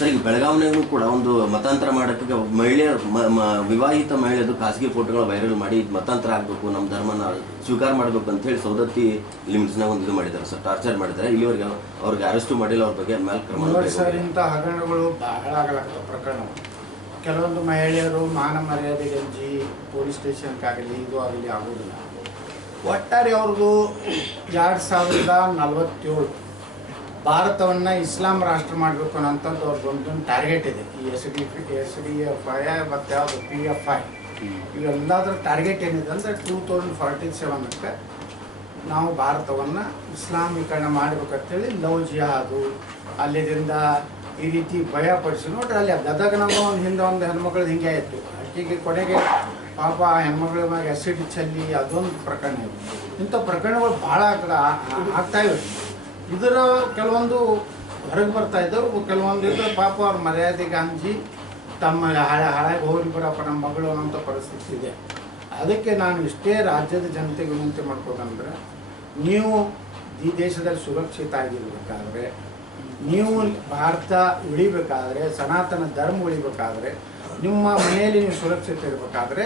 Sir, ಈಗ ಬೆಳಗಾವಿನಾಗೂ ಕೂಡ ಒಂದು ಮತಾಂತರ ಮಾಡೋಕ್ಕೆ ಮಹಿಳೆಯ ವಿವಾಹಿತ ಮಹಿಳೆಯದು ಖಾಸಗಿ ಫೋಟೋಗಳು ವೈರಲ್ ಮಾಡಿ ಮತಾಂತರ ಆಗಬೇಕು, ನಮ್ಮ ಧರ್ಮನ ಸ್ವೀಕಾರ ಮಾಡಬೇಕು ಅಂತ ಹೇಳಿ ಸೌದತ್ತಿ ಲಿಮಿಟ್ಸ್ನಾಗ ಒಂದು ಇದು ಮಾಡಿದ್ದಾರೆ ಸರ್, ಟಾರ್ಚರ್ ಮಾಡಿದ್ದಾರೆ. ಇಲ್ಲಿವರೆಗೆ ಅವ್ರಿಗೆ ಅರೆಸ್ಟು ಮಾಡಿಲ್ಲ, ಅವ್ರ ಬಗ್ಗೆ ಮೇಲೆ ಕ್ರಮ ಸರ್. ಇಂಥ ಹಗರಣಗಳು ಬಹಳ ಆಗಲಾಗ್ತವೆ ಪ್ರಕರಣ. ಕೆಲವೊಂದು ಮಹಿಳೆಯರು ಮಾನ ಮರ್ಯಾದೆ ಗಂಜಿ ಪೊಲೀಸ್ ಸ್ಟೇಷನ್ಗಾಗಲಿ ಇದು ಆಗಲಿ ಆಗೋದಿಲ್ಲ. ಒಟ್ಟಾರೆ ಅವ್ರದ್ದು 2047 ಭಾರತವನ್ನು ಇಸ್ಲಾಂ ರಾಷ್ಟ್ರ ಮಾಡಬೇಕು ಅನ್ನೋಂಥದ್ದು ಅವ್ರದ್ದೊಂದು ಟಾರ್ಗೆಟ್ ಇದೆ. ಈ SDFI ಮತ್ತು ಯಾವುದು PFI ಇವೆಲ್ಲದರ ಟಾರ್ಗೆಟ್ ಏನಿದೆ ಅಂದರೆ 2047ಕ್ಕೆ ನಾವು ಭಾರತವನ್ನು ಇಸ್ಲಾಮೀಕರಣ ಮಾಡಬೇಕಂತೇಳಿ ಲವ್ ಜಿಹಾದು ಅಲ್ಲಿಂದ ಈ ರೀತಿ ಭಯಪಡಿಸಿ ನೋಡ್ರಿ. ಅಲ್ಲಿ ಗದಗನಾಗ ಒಂದು ಹಿಂದೆ ಒಂದು ಹೆಣ್ಮಕ್ಳದ್ದು ಹಿಂಗೆ ಆಯಿತು. ಆಕೆಗೆ ಕೊನೆಗೆ ಪಾಪ ಹೆಣ್ಮಕ್ಳ ಮ್ಯಾಗ ಆ್ಯಸಿಡ್ ಚೆಲ್ಲಿ ಅದೊಂದು ಪ್ರಕರಣ ಇದೆ. ಇಂಥ ಪ್ರಕರಣಗಳು ಭಾಳ ಆಗ್ತಾಯಿವೆ. ಇದರ ಕೆಲವೊಂದು ಹೊರಗೆ ಬರ್ತಾ ಇದ್ದವು, ಕೆಲವೊಂದು ಇದ್ರೆ ಪಾಪ ಅವ್ರ ಮರ್ಯಾದೆಗೆ ಅಂಜಿ ತಮ್ಮ ಹಾಳಾಗಿ ಹೋಗಿ ಬರಪ್ಪ ನಮ್ಮ ಮಗಳು ಅನ್ನೋಂಥ ಪರಿಸ್ಥಿತಿ ಇದೆ. ಅದಕ್ಕೆ ನಾನು ಇಷ್ಟೇ ರಾಜ್ಯದ ಜನತೆಗೆ ವಿನಂತಿ ಮಾಡ್ಕೋದಂದ್ರೆ, ನೀವು ಈ ದೇಶದಲ್ಲಿ ಸುರಕ್ಷಿತ ಆಗಿರಬೇಕಾದ್ರೆ, ನೀವು ಭಾರತ ಉಳಿಬೇಕಾದ್ರೆ, ಸನಾತನ ಧರ್ಮ ಉಳಿಬೇಕಾದ್ರೆ, ನಿಮ್ಮ ಮನೆಯಲ್ಲಿ ನೀವು ಸುರಕ್ಷಿತ ಇರಬೇಕಾದ್ರೆ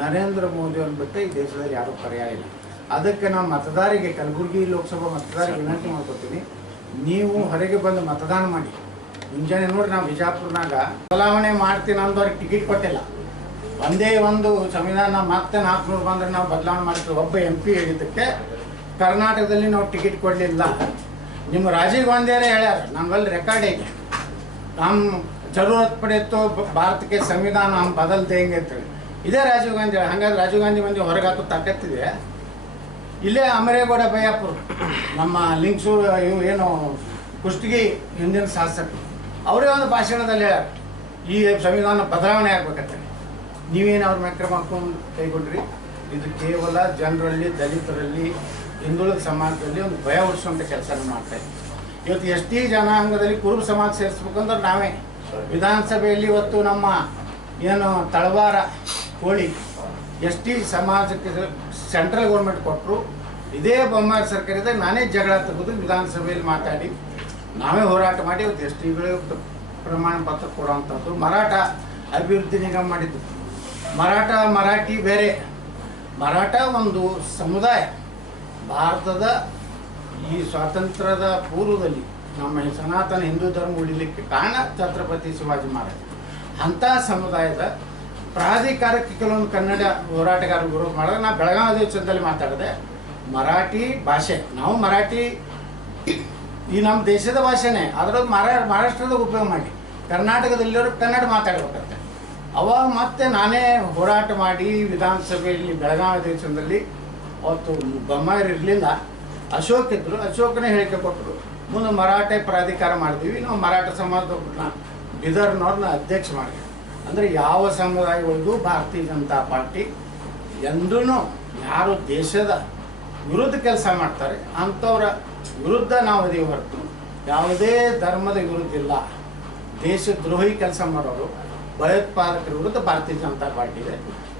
ನರೇಂದ್ರ ಮೋದಿಯವ್ರನ್ನ ಬಿಟ್ಟು ಈ ದೇಶದಲ್ಲಿ ಯಾರೂ ಪರ್ಯಾಯ ಇಲ್ಲ. ಅದಕ್ಕೆ ನಾವು ಮತದಾರರಿಗೆ, ಕಲಬುರಗಿ ಲೋಕಸಭಾ ಮತದಾರರಿಗೆ ವಿನಂತಿ ಮಾಡ್ಕೊತೀನಿ, ನೀವು ಹೊರಗೆ ಬಂದು ಮತದಾನ ಮಾಡಿ. ಮುಂಜಾನೆ ನೋಡಿ, ನಾವು ಬಿಜಾಪುರನಾಗ ಬದಲಾವಣೆ ಮಾಡ್ತೀನಿ ಅಂದವ್ರಿಗೆ ಟಿಕೆಟ್ ಕೊಟ್ಟಿಲ್ಲ. ಒಂದೇ ಒಂದು ಸಂವಿಧಾನ ಮತ್ತೆ 400 ಬಂದರೆ ನಾವು ಬದಲಾವಣೆ ಮಾಡ್ತೀವಿ. ಒಬ್ಬ MP ಹೇಳಿದ್ದಕ್ಕೆ ಕರ್ನಾಟಕದಲ್ಲಿ ನಾವು ಟಿಕೆಟ್ ಕೊಡಲಿಲ್ಲ. ನಿಮ್ಮ ರಾಜೀವ್ ಗಾಂಧಿಯವರೇ ಹೇಳ್ಯಾರ, ನಮ್ಮಲ್ಲಿ ರೆಕಾರ್ಡ್ ಐತೆ, ನಮ್ಮ ಜರೂರತ್ ಪಡೆಯುತ್ತೋ ಭಾರತಕ್ಕೆ ಸಂವಿಧಾನ ನಮ್ಮ ಬದಲ್ ದೇಂಗೆ ಅಂತೇಳಿ. ಇದೇ ರಾಜೀವ್ ಗಾಂಧಿ. ಹಾಗಾದ್ರೆ ರಾಜೀವ್ ಗಾಂಧಿ ಮಂದಿ ಹೊರಗೆ ಹಾಕೋ ತಾಕತ್ತಿದೆ. ಇಲ್ಲೇ ಅಮರೇಗೌಡ ಬಯ್ಯಾಪುರ, ನಮ್ಮ ಲಿಂಗ್ಸೂರು ಇವು ಏನು ಕುಷ್ಟಗಿ ಹಿಂದಿನ ಶಾಸಕರು, ಅವರೇ ಒಂದು ಭಾಷಣದಲ್ಲಿ ಹೇಳ್ಯಾರ, ಈ ಸಂವಿಧಾನ ಬದಲಾವಣೆ ಆಗ್ಬೇಕಂತ. ನೀವೇನು ಅವ್ರ ಮೇಲೆ ಕ್ರಮ ಕೈಗೊಂಡ್ರಿ? ಇದು ಕೇವಲ ಜನರಲ್ಲಿ, ದಲಿತರಲ್ಲಿ, ಹಿಂದುಳಿದ ಸಮಾಜದಲ್ಲಿ ಒಂದು ಭಯ ಹುಟ್ಟಿಸುವಂಥ ಕೆಲಸ ಮಾಡ್ತಾಯಿದ್ವಿ. ಇವತ್ತು ST ಜನಾಂಗದಲ್ಲಿ ಕುರುಬ ಸಮಾಜ ಸೇರಿಸ್ಬೇಕಂದ್ರೆ ನಾವೇ ವಿಧಾನಸಭೆಯಲ್ಲಿ ಇವತ್ತು ನಮ್ಮ ಏನು ತಳವಾರ ಕೋಳಿ ST ಸಮಾಜಕ್ಕೆ ಸೆಂಟ್ರಲ್ ಗೌರ್ಮೆಂಟ್ ಕೊಟ್ಟರು. ಇದೇ ಬೊಮ್ಮಾಯಿ ಸರ್ಕಾರದಾಗ ನಾನೇ ಜಗಳ ತೆಗೆದು ವಿಧಾನಸಭೆಯಲ್ಲಿ ಮಾತಾಡಿ ನಾವೇ ಹೋರಾಟ ಮಾಡಿ ಇವತ್ತು STಗಳಿಗೆ ಪ್ರಮಾಣ ಪತ್ರ ಕೊಡುವಂಥದ್ದು. ಮರಾಠ ಅಭಿವೃದ್ಧಿ ನಿಗಮ ಮಾಡಿದ್ದು. ಮರಾಠಿ ಬೇರೆ. ಮರಾಠ ಒಂದು ಸಮುದಾಯ. ಭಾರತದ ಈ ಸ್ವಾತಂತ್ರ್ಯದ ಪೂರ್ವದಲ್ಲಿ ನಮ್ಮ ಸನಾತನ ಹಿಂದೂ ಧರ್ಮ ಉಳಿಲಿಕ್ಕೆ ಕಾರಣ ಛತ್ರಪತಿ ಶಿವಾಜಿ ಮಹಾರಾಜ. ಅಂಥ ಸಮುದಾಯದ ಪ್ರಾಧಿಕಾರಕ್ಕೆ ಕೆಲವೊಂದು ಕನ್ನಡ ಹೋರಾಟಗಾರರು ವಿರೋಧ ಮಾಡಿದ್ರೆ, ನಾನು ಬೆಳಗಾವಿ ಅಧಿವೇಶನದಲ್ಲಿ ಮಾತಾಡಿದೆ, ಮರಾಠಿ ಭಾಷೆ, ನಾವು ಮರಾಠಿ ಈ ನಮ್ಮ ದೇಶದ ಭಾಷೆನೇ, ಅದರದ್ದು ಮಹಾರಾಷ್ಟ್ರದ ಉಪಯೋಗ ಮಾಡಿ ಕರ್ನಾಟಕದಲ್ಲಿರೋರು ಕನ್ನಡ ಮಾತಾಡ್ಬೇಕಂತೆ. ಅವಾಗ ಮತ್ತೆ ನಾನೇ ಹೋರಾಟ ಮಾಡಿ ವಿಧಾನಸಭೆಯಲ್ಲಿ ಬೆಳಗಾವಿ ಅಧಿವೇಶನದಲ್ಲಿ ಅವತ್ತು ಬೊಮ್ಮಾಯಿ ಇರಲಿಲ್ಲ, ಅಶೋಕ್ ಇದ್ದರು, ಅಶೋಕನೇ ಹೇಳಿಕೆ ಕೊಟ್ಟರು. ಮುಂದೆ ಮರಾಠಿ ಪ್ರಾಧಿಕಾರ ಮಾಡಿದ್ವಿ. ನಾವು ಮರಾಠ ಸಮಾಜದವ್ರನ್ನ ಬೀದರ್ನವ್ರನ್ನ ಅಧ್ಯಕ್ಷ ಮಾಡಿದ್ವಿ. ಅಂದರೆ ಯಾವ ಸಮುದಾಯಗಳಿಗೂ ಭಾರತೀಯ ಜನತಾ ಪಾರ್ಟಿ ಎಂದೂ ಯಾರು ದೇಶದ ವಿರುದ್ಧ ಕೆಲಸ ಮಾಡ್ತಾರೆ ಅಂಥವ್ರ ವಿರುದ್ಧ ನಾವು ಇದೀವಿ ಹೊರತು ಯಾವುದೇ ಧರ್ಮದ ವಿರುದ್ಧ ಇಲ್ಲ. ದೇಶದ್ರೋಹಿ ಕೆಲಸ ಮಾಡೋರು, ಭಯೋತ್ಪಾದಕರ ವಿರುದ್ಧ ಭಾರತೀಯ ಜನತಾ ಪಾರ್ಟಿ ಇದೆ.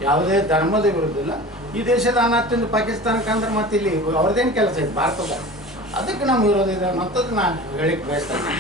ಯಾವುದೇ ಧರ್ಮದ ವಿರುದ್ಧ ಇಲ್ಲ. ಈ ದೇಶದ ಅನಾಥಿಂದ ಪಾಕಿಸ್ತಾನಕ್ಕೆ ಅಂದ್ರೆ ಮತ್ತೆ ಇಲ್ಲಿ ಅವ್ರದ್ದೇನು ಕೆಲಸ ಇದೆ ಭಾರತದ? ಅದಕ್ಕೆ ನಮ್ಮ ವಿರೋಧ ಇದೆ ಅನ್ನೋಂಥದ್ದು ನಾನು ಹೇಳಿಕ್ಕೆ ಬಯಸ್ತೇನೆ.